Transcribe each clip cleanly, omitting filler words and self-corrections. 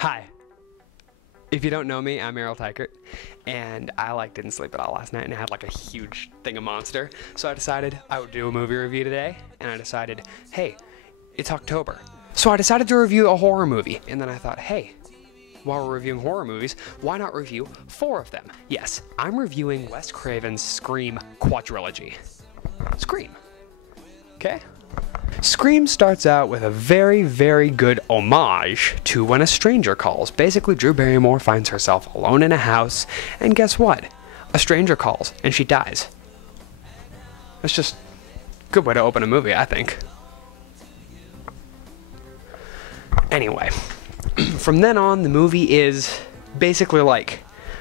Hi. If you don't know me, I'm Errol Tykert, and I didn't sleep at all last night, and I had a huge thing of Monster. So I decided I would do a movie review today, and I decided, hey, it's October. So I decided to review a horror movie, and then I thought, hey, while we're reviewing horror movies, why not review 4 of them? Yes, I'm reviewing Wes Craven's Scream quadrilogy. Scream. Okay? Scream starts out with a very, very good homage to When a Stranger Calls. Basically, Drew Barrymore finds herself alone in a house, and guess what? A stranger calls, and she dies. That's just a good way to open a movie, I think. Anyway, from then on, the movie is basically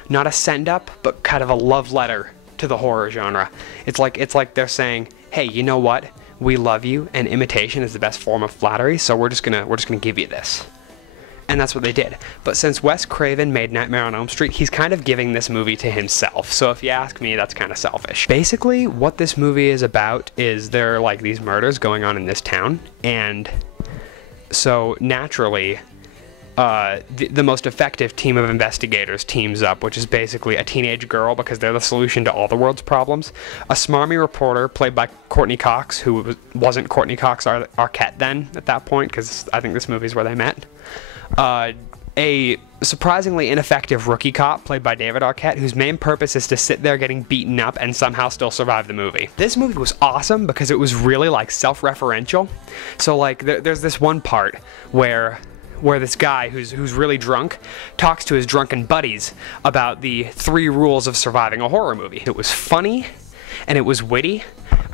not a send-up, but kind of a love letter to the horror genre. It's like they're saying, hey, you know what? We love you, and imitation is the best form of flattery, so we're just gonna give you this. And that's what they did. But since Wes Craven made Nightmare on Elm Street, he's kind of giving this movie to himself. So if you ask me, that's kind of selfish. Basically, what this movie is about is there are these murders going on in this town, and so naturally, the most effective team of investigators teams up, which is basically a teenage girl because they're the solution to all the world's problems, a smarmy reporter played by Courtney Cox, who wasn't Courtney Cox Arquette then at that point, because I think this movie's where they met, a surprisingly ineffective rookie cop played by David Arquette, whose main purpose is to sit there getting beaten up and somehow still survive the movie. This movie was awesome because it was really self-referential. So there's this one part where this guy who's really drunk talks to his drunken buddies about the 3 rules of surviving a horror movie. It was funny and it was witty,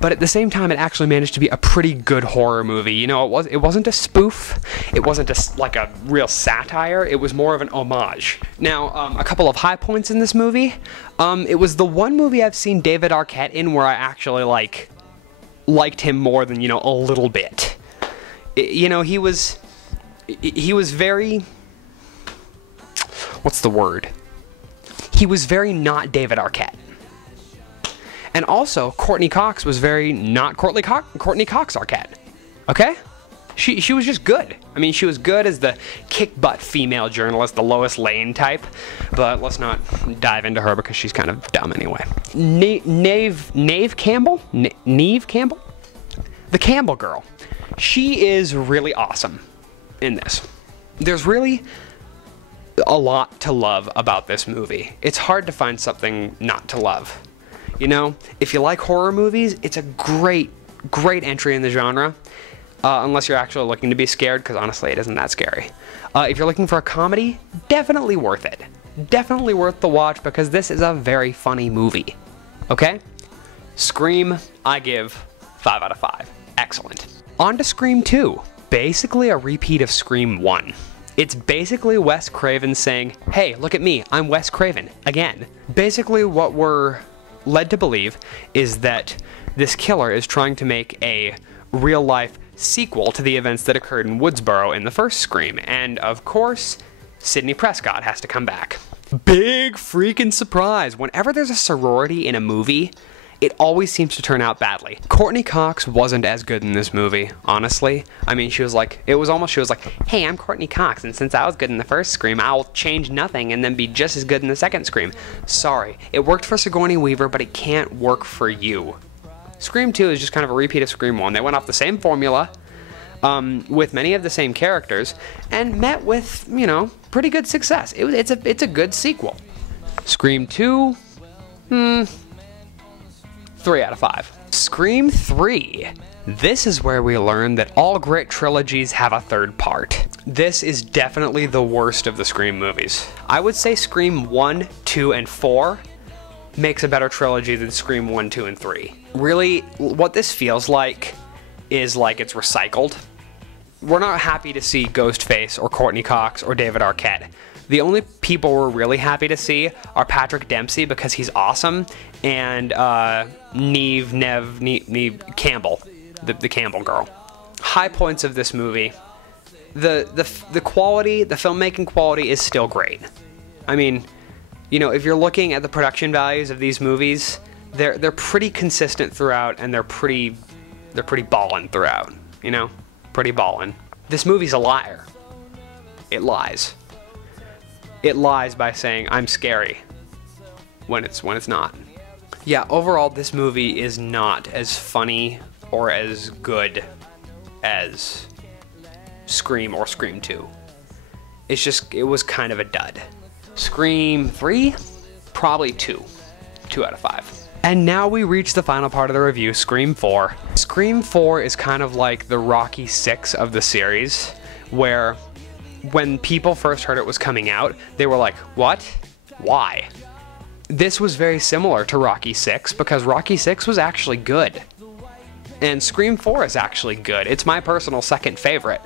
but at the same time it actually managed to be a pretty good horror movie. You know, it wasn't a spoof, it wasn't a real satire, it was more of an homage. Now, a couple of high points in this movie. It was the one movie I've seen David Arquette in where I actually liked him more than, a little bit. He was very, what's the word? He was very not David Arquette. And also, Courtney Cox was very not Courtney Cox Arquette. Okay? She was just good. I mean, she was good as the kick-butt female journalist, the Lois Lane type, but let's not dive into her because she's kind of dumb anyway. Neve Campbell? Neve Campbell? The Campbell girl. She is really awesome in this. There's really a lot to love about this movie. It's hard to find something not to love. You know, if you like horror movies, it's a great entry in the genre, unless you're actually looking to be scared, because honestly it isn't that scary. If you're looking for a comedy, definitely worth it. Definitely worth the watch, because this is a very funny movie. Okay? Scream, I give 5 out of 5. Excellent. On to Scream 2. Basically a repeat of Scream 1. It's basically Wes Craven saying, hey, look at me, I'm Wes Craven, again. Basically what we're led to believe is that this killer is trying to make a real-life sequel to the events that occurred in Woodsboro in the first Scream, and of course, Sidney Prescott has to come back. Big freaking surprise! Whenever there's a sorority in a movie, it always seems to turn out badly. Courtney Cox wasn't as good in this movie, honestly. I mean, she was like, hey, I'm Courtney Cox, and since I was good in the first Scream, I'll change nothing and then be just as good in the second Scream. Sorry, it worked for Sigourney Weaver, but it can't work for you. Scream 2 is just kind of a repeat of Scream 1. They went off the same formula, with many of the same characters, and met with, pretty good success. It's a good sequel. Scream 2, 3 out of 5. Scream 3. This is where we learn that all great trilogies have a third part. This is definitely the worst of the Scream movies. I would say Scream 1, 2, and 4 makes a better trilogy than Scream 1, 2, and 3. Really, what this feels like is it's recycled. We're not happy to see Ghostface or Courtney Cox or David Arquette. The only people we're really happy to see are Patrick Dempsey because he's awesome, and Neve Campbell, the Campbell girl. High points of this movie. The quality, the filmmaking quality is still great. I mean, if you're looking at the production values of these movies, they're pretty consistent throughout, and they're pretty ballin' throughout. Pretty ballin'. This movie's a liar. It lies. it lies by saying I'm scary when it's not. Yeah, overall this movie is not as funny or as good as Scream or Scream 2. It was kind of a dud. Scream 3? Probably 2. 2 out of 5. And now we reach the final part of the review, Scream 4. Scream 4 is kind of like the Rocky 6 of the series, where when people first heard it was coming out, they were like, what? Why? This was very similar to Rocky 6 because Rocky 6 was actually good. And Scream 4 is actually good. It's my personal second favorite.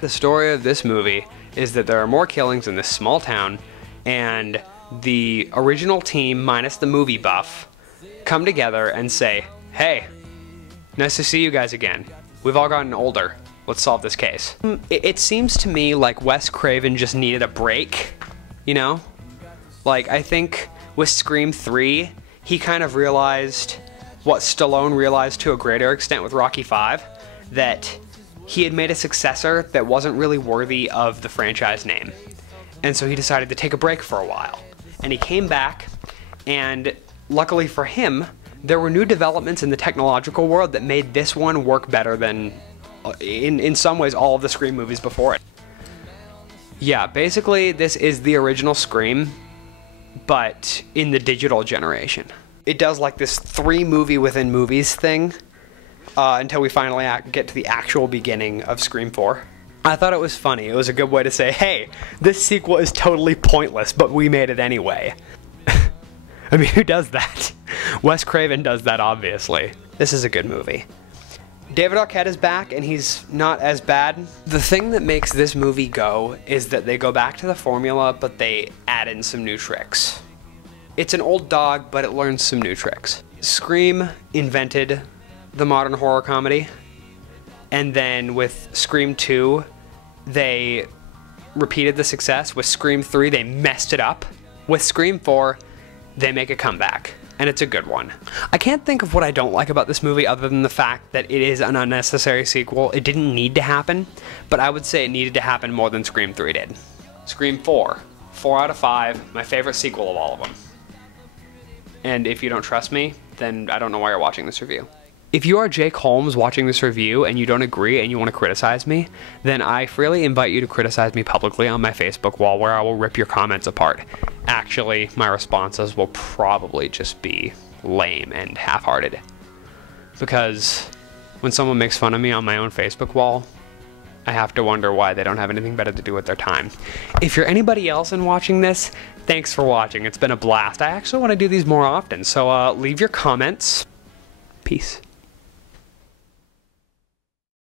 The story of this movie is that there are more killings in this small town, and the original team, minus the movie buff, come together and say, hey, nice to see you guys again. We've all gotten older. Let's solve this case. It seems to me like Wes Craven just needed a break, you know? Like, I think with Scream 3, he kind of realized what Stallone realized to a greater extent with Rocky 5, that he had made a successor that wasn't really worthy of the franchise name. And so he decided to take a break for a while. And he came back, and luckily for him, there were new developments in the technological world that made this one work better than, in some ways, all of the Scream movies before it. Yeah, basically, this is the original Scream, but in the digital generation. It does like this 3 movie within movies thing, until we finally get to the actual beginning of Scream 4. I thought it was funny. It was a good way to say, hey, this sequel is totally pointless, but we made it anyway. I mean, who does that? Wes Craven does that, obviously. This is a good movie. David Arquette is back, and he's not as bad. The thing that makes this movie go is that they go back to the formula, but they add in some new tricks. It's an old dog, but it learns some new tricks. Scream invented the modern horror comedy, and then with Scream 2, they repeated the success. With Scream 3, they messed it up. With Scream 4, they make a comeback, and it's a good one. I can't think of what I don't like about this movie other than the fact that it is an unnecessary sequel. It didn't need to happen, but I would say it needed to happen more than Scream 3 did. Scream 4, 4 out of 5, my favorite sequel of all of them. And if you don't trust me, then I don't know why you're watching this review. If you are Jake Holmes watching this review and you don't agree and you want to criticize me, then I freely invite you to criticize me publicly on my Facebook wall, where I will rip your comments apart. Actually, my responses will probably just be lame and half-hearted. Because when someone makes fun of me on my own Facebook wall, I have to wonder why they don't have anything better to do with their time. If you're anybody else and watching this, thanks for watching. It's been a blast. I actually want to do these more often, so leave your comments. Peace.